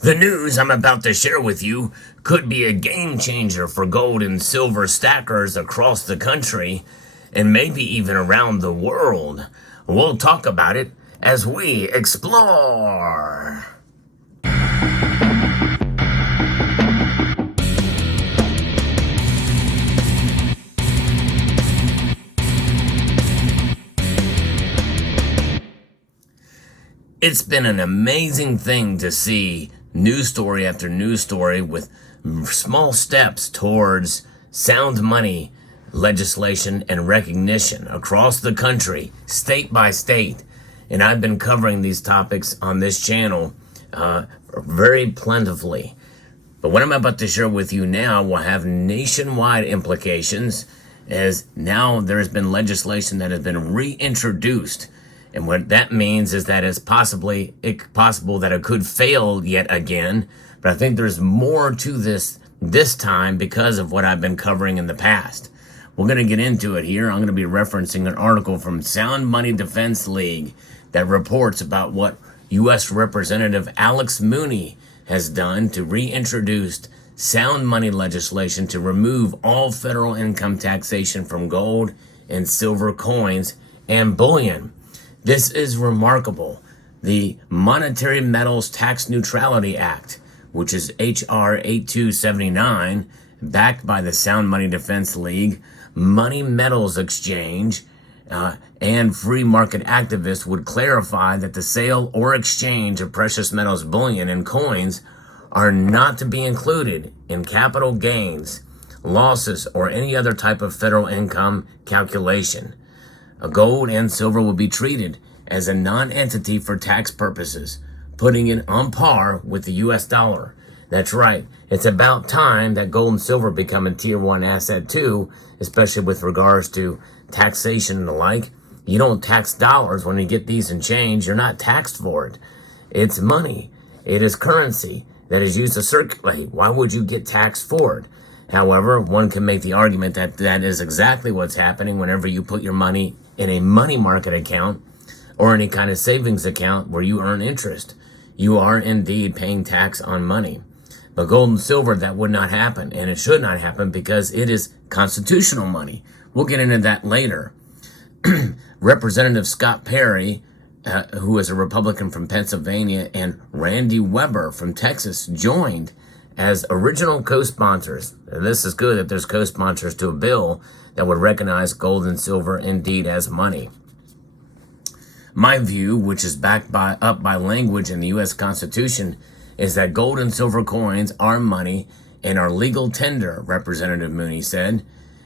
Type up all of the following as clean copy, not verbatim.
The news I'm about to share with you could be a game changer for gold and silver stackers across the country and maybe even around the world. We'll talk about it as we explore. It's been an amazing thing to see news story after news story with small steps towards sound money legislation and recognition across the country, state by state. And I've been covering these topics on this channel very plentifully. But what I'm about to share with you now will have nationwide implications, as now there has been legislation that has been reintroduced. And what that means is that it's possible that it could fail yet again. But I think there's more to this time because of what I've been covering in the past. We're going to get into it here. I'm going to be referencing an article from Sound Money Defense League that reports about what U.S. Representative Alex Mooney has done to reintroduce sound money legislation to remove all federal income taxation from gold and silver coins and bullion. This is remarkable. The Monetary Metals Tax Neutrality Act, which is H.R. 8279, backed by the Sound Money Defense League, Money Metals Exchange, and free market activists, would clarify that the sale or exchange of precious metals, bullion, and coins are not to be included in capital gains, losses, or any other type of federal income calculation. Gold and silver will be treated as a non-entity for tax purposes, putting it on par with the U.S. dollar. That's right. It's about time that gold and silver become a tier 1 asset too, especially with regards to taxation and the like. You don't tax dollars when you get these in change. You're not taxed for it. It's money. It is currency that is used to circulate. Why would you get taxed for it? However, one can make the argument that that is exactly what's happening whenever you put your money in a money market account or any kind of savings account where you earn interest. You are indeed paying tax on money. But gold and silver, that would not happen, and it should not happen because it is constitutional money. We'll get into that later. Representative Scott Perry, who is a Republican from Pennsylvania, and Randy Weber from Texas joined as original co-sponsors. This is good that there's co-sponsors to a bill that would recognize gold and silver indeed as money. My view, which is backed up by language in the U.S. Constitution, is that gold and silver coins are money and are legal tender, Representative Mooney said.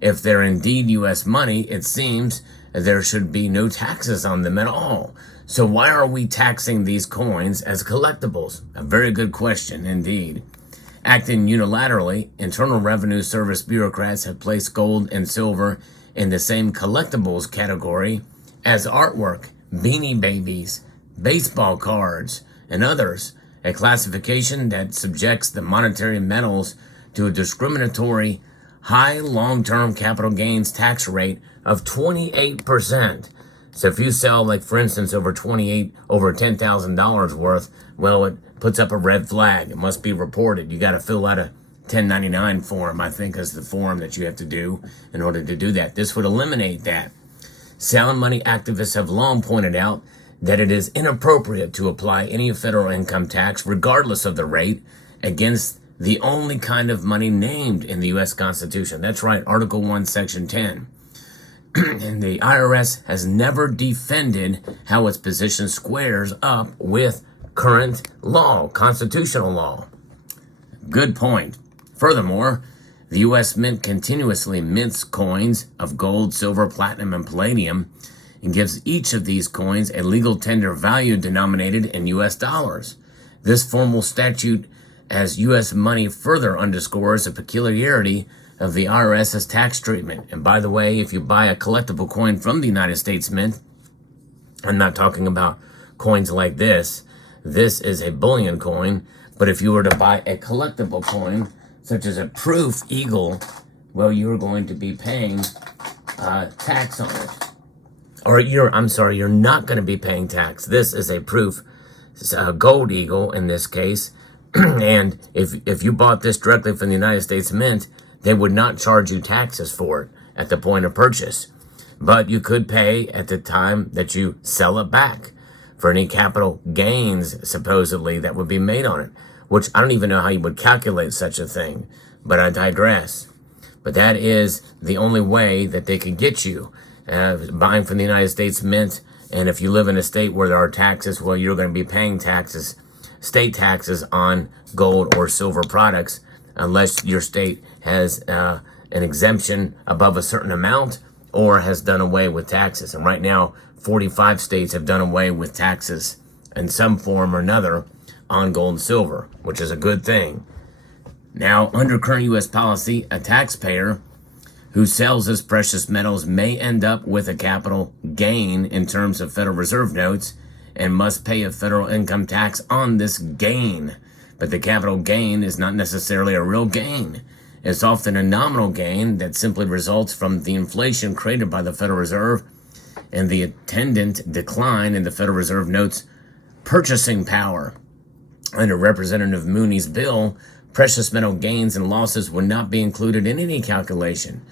If they're indeed U.S. money, it seems there should be no taxes on them at all. So why are we taxing these coins as collectibles? A very good question indeed. Acting unilaterally, Internal Revenue Service bureaucrats have placed gold and silver in the same collectibles category as artwork, beanie babies, baseball cards, and others, a classification that subjects the monetary metals to a discriminatory high long-term capital gains tax rate of 28%. So if you sell, like for instance, over $10,000 worth, well, it puts up a red flag. It must be reported. You got to fill out a 1099 form, I think is the form that you have to do in order to do that. This would eliminate that. Sound money activists have long pointed out that it is inappropriate to apply any federal income tax, regardless of the rate, against the only kind of money named in the U.S. Constitution. That's right, Article 1, Section 10. And the IRS has never defended how its position squares up with current law, constitutional law. Good point. Furthermore, the U.S. Mint continuously mints coins of gold, silver, platinum, and palladium and gives each of these coins a legal tender value denominated in U.S. dollars. This formal statute as U.S. money further underscores the peculiarity of the IRS's tax treatment. And by the way, if you buy a collectible coin from the United States Mint, I'm not talking about coins like this. This is a bullion coin. But if you were to buy a collectible coin, such as a proof eagle, well, you're going to be paying tax on it. Or you're not going to be paying tax. This is a proof gold eagle in this case. And if you bought this directly from the United States Mint, they would not charge you taxes for it at the point of purchase. But you could pay at the time that you sell it back for any capital gains, supposedly, that would be made on it, which I don't even know how you would calculate such a thing, but I digress. But that is the only way that they could get you, buying from the United States Mint. And if you live in a state where there are taxes, well, you're going to be paying taxes, state taxes on gold or silver products, unless your state has an exemption above a certain amount or has done away with taxes. And right now, 45 states have done away with taxes in some form or another on gold and silver, which is a good thing. Now, under current U.S. policy, a taxpayer who sells his precious metals may end up with a capital gain in terms of Federal Reserve notes and must pay a federal income tax on this gain. But the capital gain is not necessarily a real gain. It's often a nominal gain that simply results from the inflation created by the Federal Reserve and the attendant decline in the Federal Reserve notes' purchasing power. Under Representative Mooney's bill, precious metal gains and losses would not be included in any calculation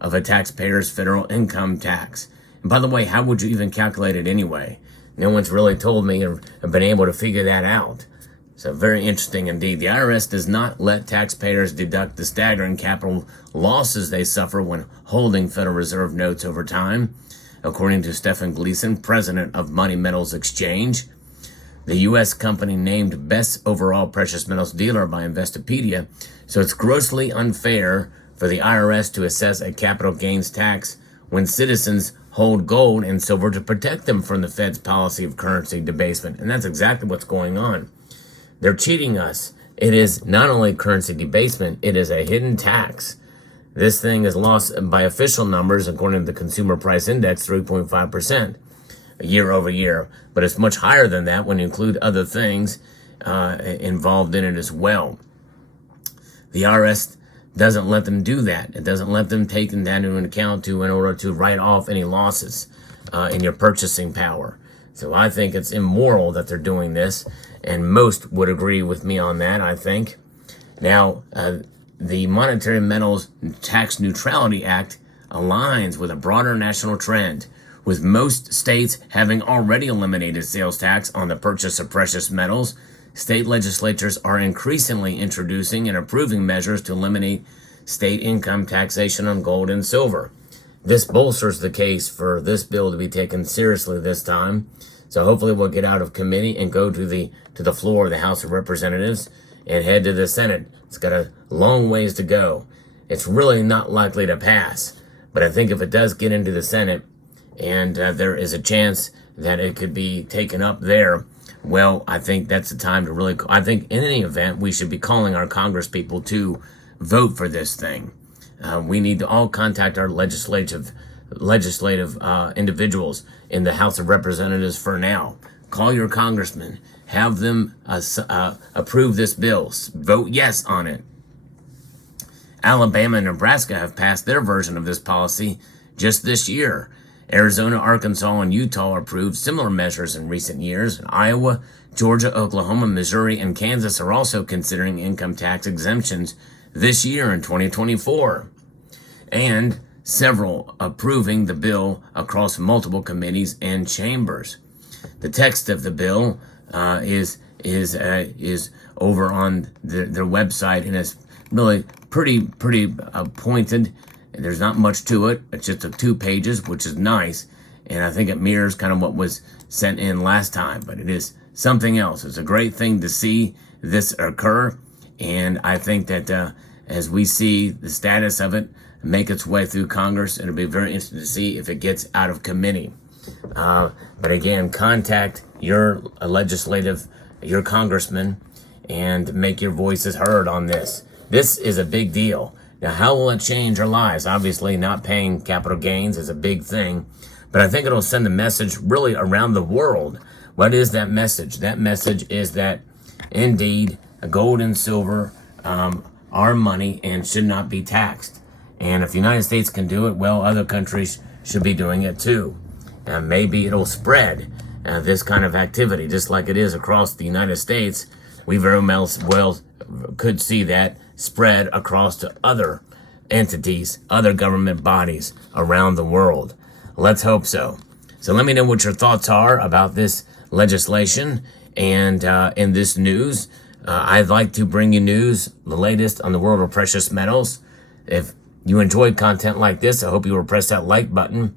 of a taxpayer's federal income tax. And by the way, how would you even calculate it anyway? No one's really told me or been able to figure that out. So very interesting indeed. The IRS does not let taxpayers deduct the staggering capital losses they suffer when holding Federal Reserve notes over time. According to Stephen Gleason, president of Money Metals Exchange, the U.S. company named best overall precious metals dealer by Investopedia, so it's grossly unfair for the IRS to assess a capital gains tax when citizens hold gold and silver to protect them from the Fed's policy of currency debasement. And that's exactly what's going on. They're cheating us. It is not only currency debasement, it is a hidden tax. This thing is lost by official numbers, according to the Consumer Price Index, 3.5% year over year. But it's much higher than that when you include other things involved in it as well. The IRS doesn't let them do that. It doesn't let them take that into account in order to write off any losses in your purchasing power. So I think it's immoral that they're doing this, and most would agree with me on that, I think. Now, the Monetary Metals Tax Neutrality Act aligns with a broader national trend, with most states having already eliminated sales tax on the purchase of precious metals. State legislatures are increasingly introducing and approving measures to eliminate state income taxation on gold and silver. This bolsters the case for this bill to be taken seriously this time. So hopefully we'll get out of committee and go to the floor of the House of Representatives and head to the Senate. It's got a long ways to go. It's really not likely to pass. But I think if it does get into the Senate and there is a chance that it could be taken up there, well, I think that's the time to really, I think in any event, we should be calling our Congress people to vote for this thing. We need to all contact our legislative individuals in the House of Representatives for now. Call your congressman. Have them approve this bill. Vote yes on it. Alabama and Nebraska have passed their version of this policy just this year. Arizona, Arkansas, and Utah approved similar measures in recent years. Iowa, Georgia, Oklahoma, Missouri, and Kansas are also considering income tax exemptions this year in 2024. And several approving the bill across multiple committees and chambers. The text of the bill is over on their website, and it's really pretty pointed. There's not much to it. It's just 2 pages, which is nice, and I think it mirrors kind of what was sent in last time, but it is something else. It's a great thing to see this occur, and I think that as we see the status of it make its way through Congress, it'll be very interesting to see if it gets out of committee. But again, contact your your congressman, and make your voices heard on this. This is a big deal. Now, how will it change our lives? Obviously, not paying capital gains is a big thing, but I think it'll send a message really around the world. What is that message? That message is that, indeed, gold and silver are money and should not be taxed. And if the United States can do it, well, other countries should be doing it too. Maybe it'll spread this kind of activity, just like it is across the United States. we very well could see that spread across to other entities, other government bodies around the world. Let's hope so. So let me know what your thoughts are about this legislation and in this news. I'd like to bring you news, the latest on the world of precious metals. If you enjoyed content like this, I hope you will press that like button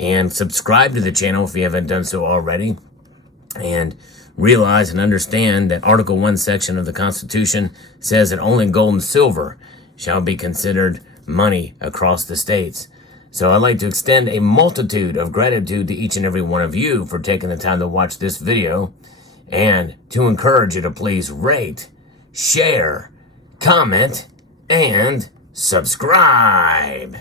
and subscribe to the channel if you haven't done so already. And realize and understand that Article 1, Section of the Constitution says that only gold and silver shall be considered money across the states. So I'd like to extend a multitude of gratitude to each and every one of you for taking the time to watch this video, and to encourage you to please rate, share, comment, and subscribe.